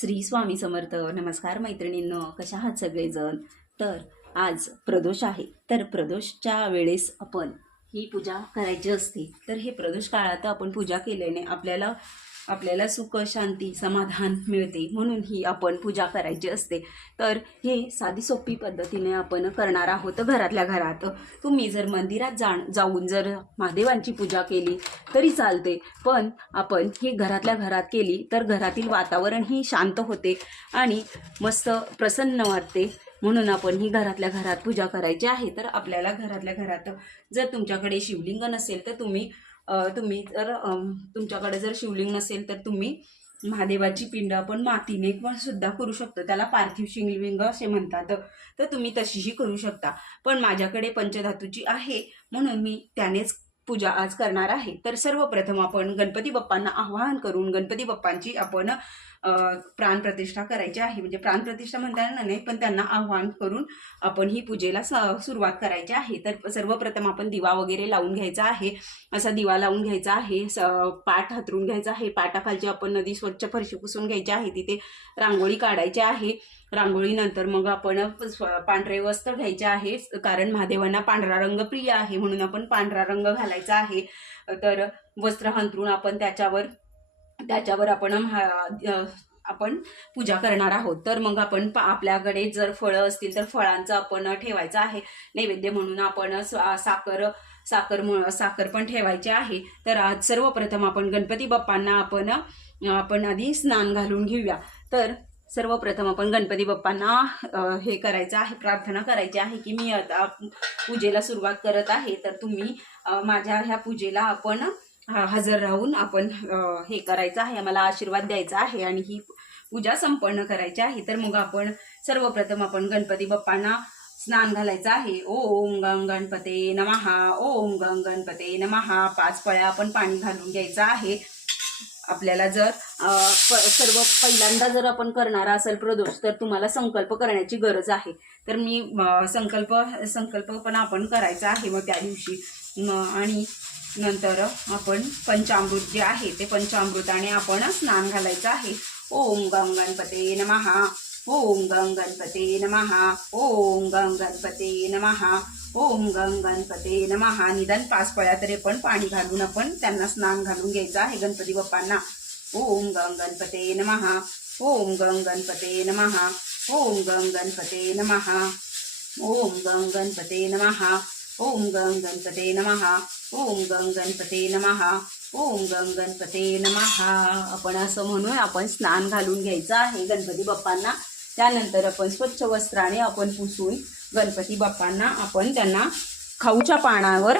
श्री स्वामी समर्थ. नमस्कार मैत्रिणींनो कशा आहात सगळेजण? तर आज प्रदोष आहे. तर प्रदोषच्या वेळेस आपण ही पूजा करायची असते. तर हे प्रदोष काळात आपण पूजा केल्याने आपल्याला आपल्याला सुख शांती समाधान मिळते. म्हणून ही आपण पूजा करायची असते. तर हे साधी सोपी पद्धतीने आपण करणार आहोत घरातल्या घरात. तुम्ही जर मंदिरात जाण जाऊन जर महादेवांची पूजा केली तरी चालते. पण आपण ही घरातल्या घरात केली तर घरातील वातावरणही शांत होते आणि मस्त प्रसन्न वाटते. म्हणून आपण ही घरातल्या घरात पूजा करायची आहे. तर आपल्याला घरातल्या घरात जर तुमच्याकडे शिवलिंग नसेल तर तुम्ही तुम्ही जर तुमच्याकडे जर शिवलिंग नसेल तर तुम्ही महादेवाची पिंड आपण मातीने पण सुद्धा करू शकतो. त्याला पार्थिव शिवलिंग असे म्हणतात. तर तुम्ही तशीही करू शकता. पण माझ्याकडे पंचधातूची आहे. म्हणून मी त्यानेच पूजा आज करणार आहे. तर सर्वप्रथम आपण गणपती बाप्पांना आवाहन करून गणपती बाप्पांची आपण प्राण प्राणप्रतिष्ठा करायची आहे. म्हणजे प्राणप्रतिष्ठा म्हणता येणार नाही पण त्यांना आवाहन करून आपण ही पूजेला सुरुवात करायची आहे. तर सर्वप्रथम आपण दिवा वगैरे लावून घ्यायचा आहे. असा दिवा लावून घ्यायचा आहे. स- पाट हातरून घ्यायचा आहे. पाटाखालची आपण नदी स्वच्छ फरशी पुसून घ्यायची आहे. तिथे रांगोळी काढायची आहे. रांगोळीनंतर मग आपण पांढरे वस्त्र घ्यायचे आहे. कारण महादेवांना पांढरा रंग प्रिय आहे म्हणून आपण पांढरा रंग घालायचा आहे. तर वस्त्र हंतरून आपण त्याच्यावर त्याच्यावर आपण महा- आपण पूजा करणार आहोत. तर मग आपण आपल्याकडे जर फळं असतील तर फळांचं आपण ठेवायचं आहे. नैवेद्य म्हणून आपण स- साखर साखर साखर पण ठेवायची आहे. तर आज सर्वप्रथम आपण गणपती बाप्पांना आपण आपण आधी स्नान घालून घेऊया. तर सर्वप्रथम आपण गणपती बाप्पांना हे करायचं आहे प्रार्थना करायची आहे की मी आता पूजेला सुरुवात करत आहे. तर तुम्ही माझ्या ह्या पूजेला आपण हजर राहून आपण हे करायचं आहे मला आशीर्वाद द्यायचा आहे आणि ही पूजा संपन्न करायची आहे. तर मग आपण सर्वप्रथम आपण गणपती बाप्पांना स्नान घालायचं आहे. ओम गंग गणपते नमहा ओम गंग गणपते नमहा पाच पळ्या आपण पाणी घालून घ्यायचं आहे. आपल्याला जर प- सर्व पहिल्यांदा जर आपण करणार असेल प्रदोष तर तुम्हाला संकल्प करण्याची गरज आहे. तर मी संकल्प संकल्प पण आपण करायचा आहे मग त्या दिवशी. आणि नंतर आपण पंचामृत जे आहे ते पंचामृताने आपण स्नान घालायचं आहे. ओम गंगणपते नमहा ओम गंग गणपते नमहा ओम गंग गणपते नमहा ओम गंग गणपते नमहा निदान पाच पळ्या तरी पण पाणी घालून आपण त्यांना स्नान घालून घ्यायचं आहे गणपती बाप्पांना ओम गंग गणपते नमहा ओम गंग गणपते नमहा ओम गंग गणपते नमहा ओम गंग गणपते नमहा ओम गंग गणपते नमहा ओम गंग गणपते नमहा ओम गंग गणपते नमहा आपण असं म्हणून आपण स्नान घालून घ्यायचं आहे गणपती बाप्पांना त्यानंतर आपण स्वच्छ वस्त्राने आपण पुसून गणपती बाप्पांना आपण त्यांना खाऊच्या पानावर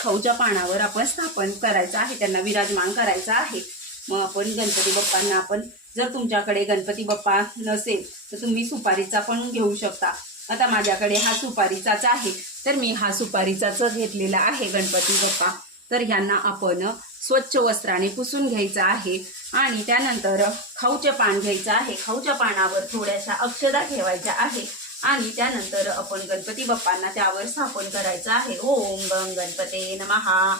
खाऊच्या पानावर आपण स्थापन करायचं आहे त्यांना विराजमान करायचं आहे. मग आपण गणपती बाप्पांना आपण जर तुमच्याकडे गणपती बाप्पा नसेल तर तुम्ही सुपारीचा पण घेऊ शकता. आता माझ्याकडे हा सुपारीचाच आहे तर मी हा सुपारीचाच घेतलेला आहे गणपती बाप्पा. तर ह्यांना आपण स्वच्छ वस्त्राने पुसून घ्यायचं आहे. आणि त्यानंतर खाऊचे पान घ्यायचं आहे. खाऊच्या पानावर थोड्याशा अक्षदा ठेवायच्या आहे. आणि त्यानंतर आपण गणपती बाप्पांना त्यावर स्थापन करायचं आहे. ओम गंग गणपते नमहा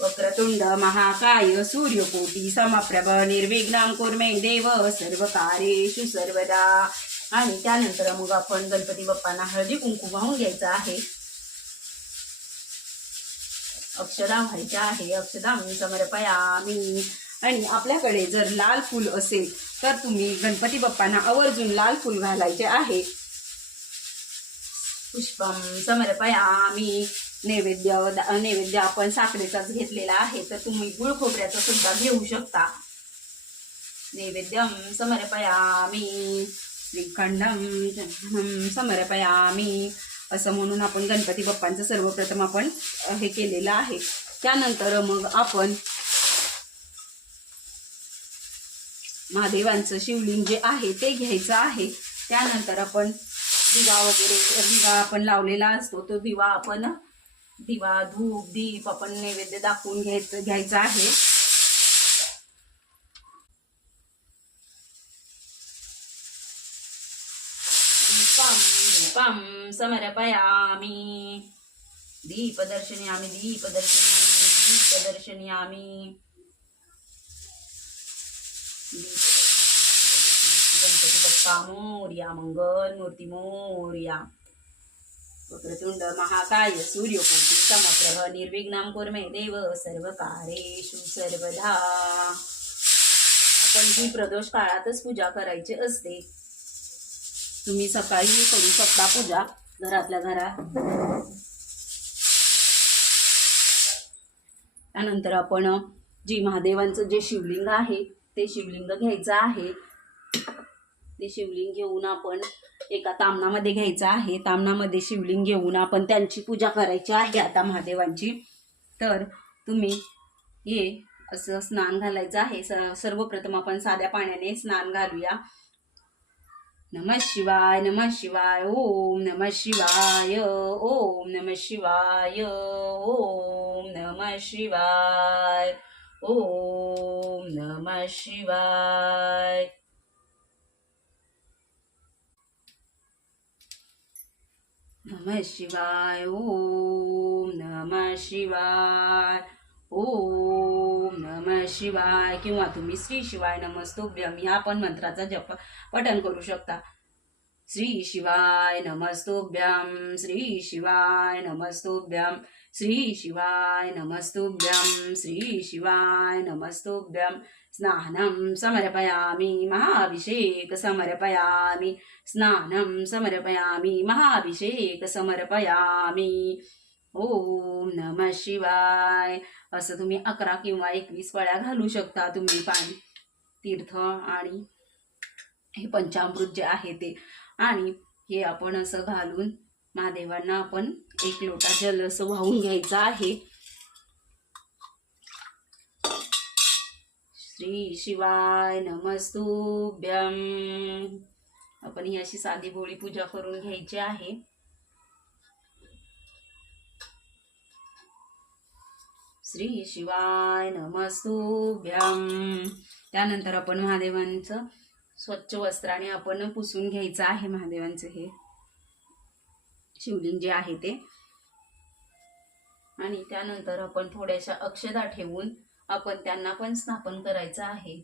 वक्रतुंड महाकाय सूर्यकोटी समप्रभ निर्विघ्नाम कुर्मे देव सर्व कार्येशु सर्वदा. आणि त्यानंतर मग आपण गणपती बाप्पांना हळदी कुंकू वाहून घ्यायचं आहे. अक्षदा व्हायच्या आहे. अक्षदा मी समर्पयामी. आणि आपल्याकडे जर लाल फूल असेल तर तुम्ही गणपती बाप्पांना आवर्जून लाल फूल घालायचे आहे. पुष्पम समर्पयामी नैवेद्य नैवेद्य आपण साखरेचाच घेतलेला आहे तर तुम्ही गुळ खोबऱ्याचा सुद्धा घेऊ शकता. नैवेद्यम समर्पयामी श्रीखंडम समर्पयामी असं म्हणून आपण गणपती बाप्पांचं सर्वप्रथम आपण हे केलेलं आहे. त्यानंतर मग आपण महादेवांचं शिवलिंग जे आहे ते घ्यायचं आहे. त्यानंतर आपण दिवा वगैरे दिवा आपण लावलेला असतो. तो दिवा आपण दिवा धूप दीप आपण नैवेद्य दाखवून घ्यायचं घ्यायचं आहे. दीपम दीपम समर्पयामी. आम्ही दीपदर्शनी आम्ही गणपती बाप्पा मोर्या मंगल मूर्ती मोर्या वक्रतुंड महाकाय सूर्यकोटी समप्रभ निर्विघ्नाम कुर्मे देव सर्व कारेषु सर्वधा आपण ही प्रदोष काळातच पूजा करायची असते तुम्ही सकाळी करू शकता पूजा घरातल्या घरात त्यानंतर आपण जी महादेवांचं जे शिवलिंग आहे ते शिवलिंग घ्यायचं आहे. ते शिवलिंग घेऊन आपण एका तामणामध्ये घ्यायचं आहे. तामणामध्ये शिवलिंग घेऊन आपण त्यांची पूजा करायची आहे आता महादेवांची. तर तुम्ही हे असं स्नान घालायचं आहे. स सर्वप्रथम आपण साध्या पाण्याने स्नान घालूया. नमः शिवाय नमः शिवाय ओम नमः शिवाय ओम नमः शिवाय ओम नमः शिवाय. ओम नम शिवाय। नम शिवाय ओम नम शिवाय ओम नम शिवाय. किंवा तुम्ही श्री शिवाय नमस्तोभ्यम या पण मंत्राचा जप पठन करू शकता. श्री शिवाय श्रीशिवाय श्री शिवाय नमस्तोभ्यम श्री शिवाय श्री शिवाय स्नानं समर्पयामि महाभिषेक समर्पयामि। स्नानं समर्पयामि महाभिषेक समर्पयामि। ओम नमः शिवाय। असं तुम्ही अकरा किंवा एकवीस पळ्या घालू शकता तुम्ही पाणी तीर्थ आणि हे पंचामृत जे आहे ते. आणि हे आपण असं घालून महादेवांना आपण एक लोटा जल असं वाहून घ्यायचं आहे. श्री शिवाय नमस्तुभ्यम. आपण ही अशी साधी भोळी पूजा करून घ्यायची आहे. श्री शिवाय नमस्तुभ्यम. त्यानंतर आपण महादेवांचं स्वच्छ वस्त्राने आपण पुसून घ्यायचं आहे महादेवांचं हे. शिवलिंग जे आहे ते. आणि त्यानंतर आपण थोड्याशा अक्षदा ठेवून आपण त्यांना पण स्थापन करायचं आहे.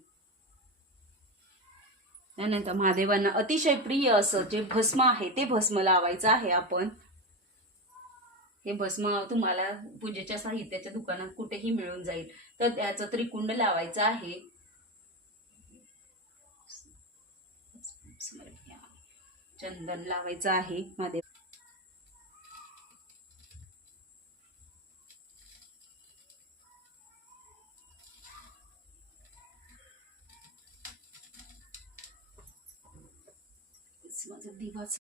त्यानंतर महादेवांना अतिशय प्रिय असं जे भस्म आहे ते भस्म लावायचं आहे आपण. हे भस्म तुम्हाला पूजेच्या साहित्याच्या दुकानात कुठेही मिळून जाईल. तर त्याचं त्रिकुंड लावायचं आहे. चंदन लावायचं आहे मध्ये माझं दिवाच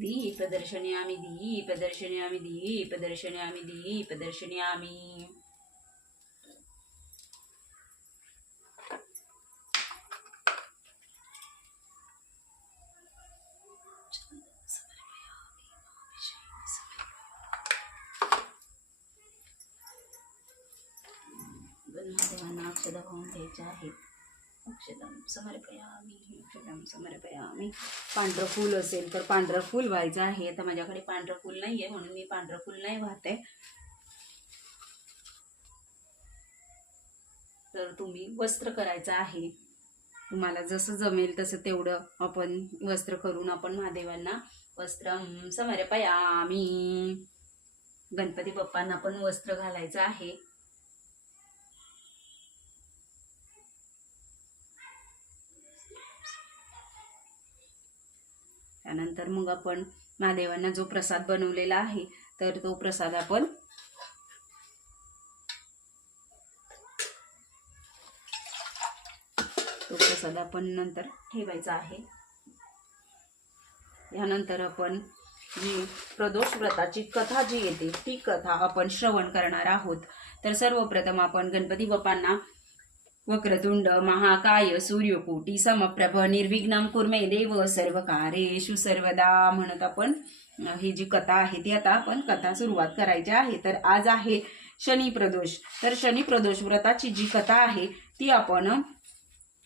दीपदर्शयामि दीपदर्शयामि दीपदर्शयामि दीपदर्शयामि महादेवांना अक्षदा वाहून घ्यायच्या आहेत अक्षदम समर्पयामी अक्षदम समर्पयामी. पांढरं फूल असेल तर पांढरं फूल व्हायचं आहे. तर माझ्याकडे पांढरं फूल नाही आहे म्हणून मी पांढरं फूल नाही वाहते. तर तुम्ही वस्त्र करायचं आहे. तुम्हाला जसं जमेल तसं तेवढं आपण वस्त्र करून आपण महादेवांना वस्त्र समर्पयामी. गणपती बाप्पांना पण वस्त्र घालायचं आहे. त्यानंतर मग आपण महादेवांना जो प्रसाद बनवलेला आहे तर तो प्रसाद आपण तो प्रसाद आपण नंतर ठेवायचा आहे. यानंतर आपण जी प्रदोष व्रताची कथा जी येते ती कथा आपण श्रवण करणार आहोत. तर सर्वप्रथम आपण गणपती बाप्पांना वक्रतुंड महाकाय सूर्यकोटी समप्रभ निर्विघ्नम कुर्मे देव सर्व कारेषु सर्वदा म्हणत आपण ही जी कथा आहे ती आता आपण कथा सुरुवात करायची आहे. तर आज आहे शनी प्रदोष. तर शनी प्रदोष व्रताची जी कथा आहे ती आपण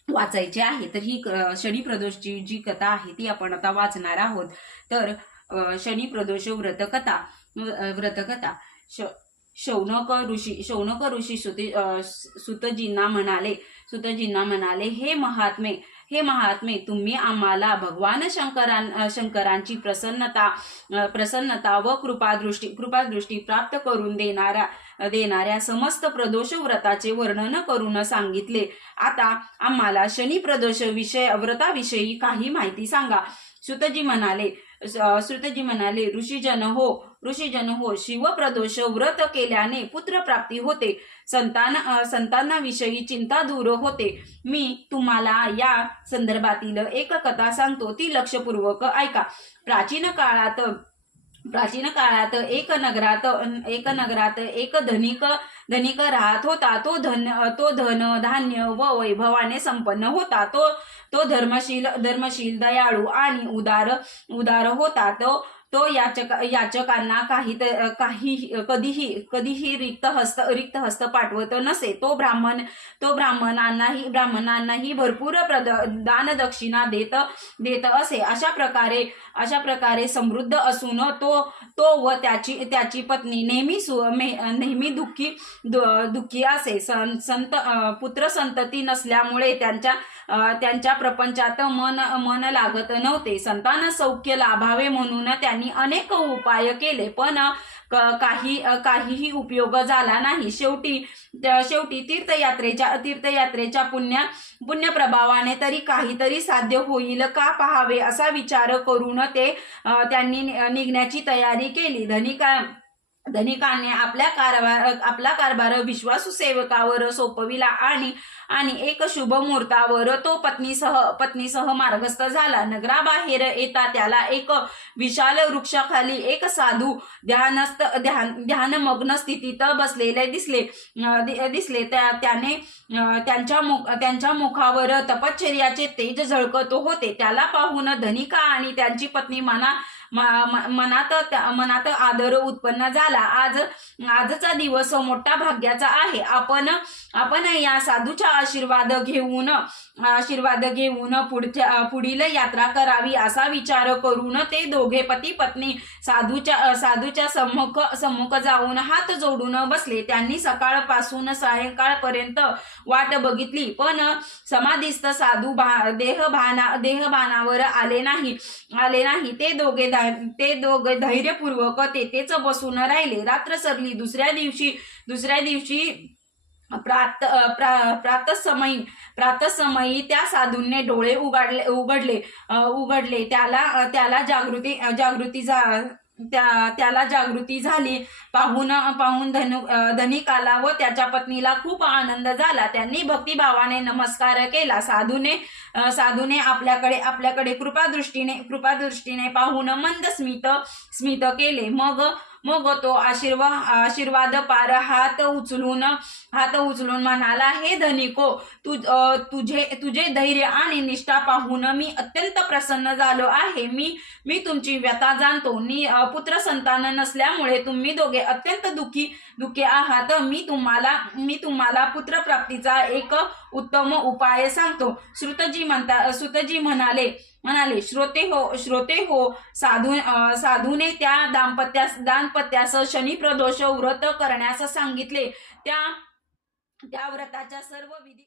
वाचायची आहे. तर ही क- शनी प्रदोषची जी कथा आहे ती आपण आता वाचणार आहोत. तर शनी प्रदोष व्रतकथा अ, व्रतकथा. श शौनक ऋषी शौनक ऋषी सुती सुतजींना म्हणाले सुतजींना म्हणाले हे महात्मे हे महात्मे तुम्ही आम्हाला भगवान शंकरां शंकरांची प्रसन्नता प्रसन्नता व कृपादृष्टी कृपादृष्टी प्राप्त करून देणारा देणाऱ्या समस्त प्रदोष व्रताचे वर्णन करून सांगितले. आता आम्हाला शनी प्रदोष विषय व्रताविषयी काही माहिती सांगा. सुतजी म्हणाले श्रुतजी म्हणाले ऋषीजन हो ऋषीजन हो शिवप्रदोष व्रत केल्याने पुत्रप्राप्ती होते. संतान संतानाविषयी चिंता दूर होते. मी तुम्हाला या संदर्भातील एक कथा सांगतो. ती लक्षपूर्वक ऐका. प्राचीन काळात प्राचीन काळात एक नगरात एक नगरात एक धनिक धनिक राहत होता. तो धन तो धन धान्य व वैभवाने संपन्न होता. तो तो धर्मशील धर्मशील दयाळू आणि उदार उदार होता. तो तो याचक याचकांना काही काही कधीही कधीही रिक्त हस्त रिक्त हस्त पाठवत नसे. तो ब्राह्मण तो ब्राह्मणांनाही ब्राह्मणांनाही भरपूर प्रद दान दक्षिणा देत देत असे. अशा प्रकारे अशा प्रकारे समृद्ध असून तो तो व त्याची त्याची पत्नी नेहमी सु नेहमी दुःखी दु- दुःखी असे. सं- संत पुत्र संतती नसल्यामुळे त्यांच्या त्यांच्या प्रपंचात मन मन लागत नव्हते. संतान सौख्य लाभावे म्हणून त्यांनी अनेक उपाय केले पण काही काहीही उपयोग झाला नाही. शेवटी शेवटी तीर्थयात्रेच्या तीर्थयात्रेच्या पुण्य पुण्यप्रभावाने तरी काहीतरी साध्य होईल का पाहावे असा विचार करून ते त्यांनी निघण्याची तयारी केली. धनिका धनिकाने आपल्या कारभार आपला कारभार विश्वासू सेवकावर सोपविला आणि आणि एक शुभ मुहूर्तावर तो पत्नीसह पत्नीसह मार्गस्थ झाला. नगराबाहेर येता त्याला एक विशाल वृक्षाखाली एक साधू ध्यानस्थ ध्यान ध्यानमग्न स्थितीत बसलेले दिसले. दिसले. त्या त्याने त्यांच्या मुख त्यांच्या मुखावर तपश्चर्याचे तेज झळकत होते. त्याला पाहून धनिका आणि त्यांची पत्नी मना मनात त्या- मनात आदर उत्पन्न झाला. आज आजचा दिवस मोठा भाग्याचा आहे. आपण आपण या साधूच्या आशीर्वाद घेऊन आशीर्वाद घेऊन पुढच्या पुढील यात्रा करावी असा विचार करून ते दोघे पती पत्नी साधूच्या साधूच्या सम्मुख सम्मुख जाऊन हात जोडून बसले. त्यांनी सकाळपासून सायंकाळपर्यंत वाट बघितली पण समाधीस्थ साधू भा देहभाना देहभानावर आले नाही. आले नाही. ते दोघे ते दोघे धैर्यपूर्वक तेथेच बसून राहिले. रात्र सरली. दुसऱ्या दिवशी दुसऱ्या दिवशी प्रात प्रा प्रातसमयी प्रातसमयी त्या साधूंने डोळे उघडले उघडले उघडले. त्याला त्याला जागृती जागृती झा त्या त्याला जागृती झाली. पाहून पाहून धनु धनिकाला व त्याच्या पत्नीला खूप आनंद झाला. त्यांनी भक्तिभावाने नमस्कार केला. साधूने साधूने आपल्याकडे आपल्याकडे कृपादृष्टीने कृपादृष्टीने पाहून मंद स्मित स्मित केले. मग मग तो आशीर्वाद आशीर्वाद पार हात उचलून हात उचलून म्हणाला हे धनिको तु तुझे तुझे धैर्य आणि निष्ठा पाहून मी अत्यंत प्रसन्न झालो आहे. मी मी तुमची व्यथा जाणतो. नि पुत्र संतान नसल्यामुळे तुम्ही दोघे अत्यंत दुखी दुखी आहात. मी तुम्हाला मी तुम्हाला पुत्रप्राप्तीचा एक उत्तम उपाय सांगतो. श्रुतजी म्हणता श्रुतजी म्हणाले म्हणाले श्रोते हो श्रोते हो साधू साधूने त्या दाम्पत्यास दाम्पत्यास शनी प्रदोष व्रत करण्यास सांगितले. त्या त्या व्रताच्या सर्व विधी